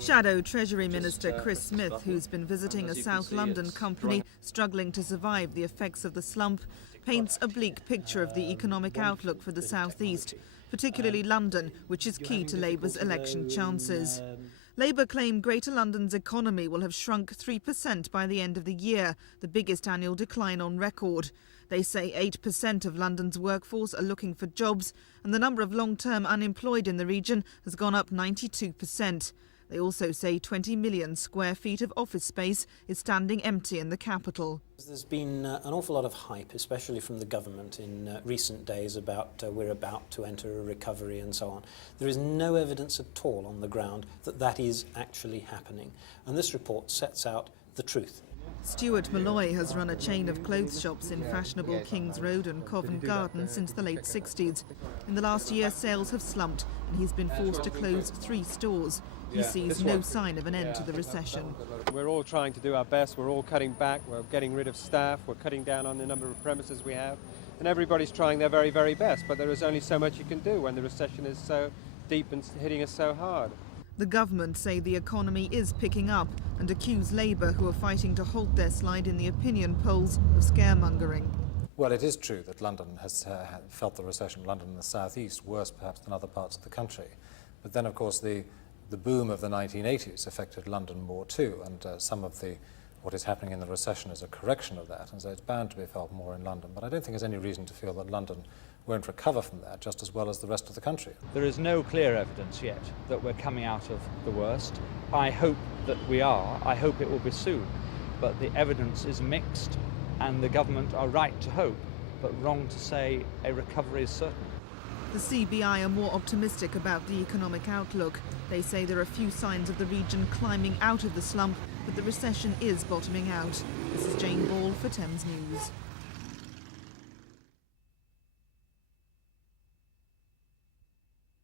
Shadow Treasury Minister Chris Smith, who's been visiting a South London company struggling to survive the effects of the slump, paints a bleak picture of the economic outlook for the South East, particularly London, which is key to Labour's election chances. Labour claim Greater London's economy will have shrunk 3% by the end of the year, the biggest annual decline on record. They say 8% of London's workforce are looking for jobs, and the number of long-term unemployed in the region has gone up 92%. They also say 20 million square feet of office space is standing empty in the capital. There's been an awful lot of hype, especially from the government in recent days, about we're about to enter a recovery and so on. There is no evidence at all on the ground that that is actually happening, and this report sets out the truth. Stuart Malloy has run a chain of clothes shops in fashionable Kings Road and Covent Garden since the late 60s. In the last year, sales have slumped and he's been forced to close 3 stores. He sees no sign of an end to the recession. We're all trying to do our best, we're all cutting back, we're getting rid of staff, we're cutting down on the number of premises we have, and everybody's trying their very, very best, but there is only so much you can do when the recession is so deep and hitting us so hard. The government say the economy is picking up and accuse Labour, who are fighting to halt their slide in the opinion polls, of scaremongering. Well, it is true that London has felt the recession, London and the South East, worse perhaps than other parts of the country. But then, of course, the boom of the 1980s affected London more too, and some of what is happening in the recession is a correction of that, and so it's bound to be felt more in London. But I don't think there's any reason to feel that London won't recover from that just as well as the rest of the country. There is no clear evidence yet that we're coming out of the worst. I hope that we are. I hope it will be soon. But the evidence is mixed, and the government are right to hope, but wrong to say a recovery is certain. The CBI are more optimistic about the economic outlook. They say there are few signs of the region climbing out of the slump, but the recession is bottoming out. This is Jane Ball for Thames News.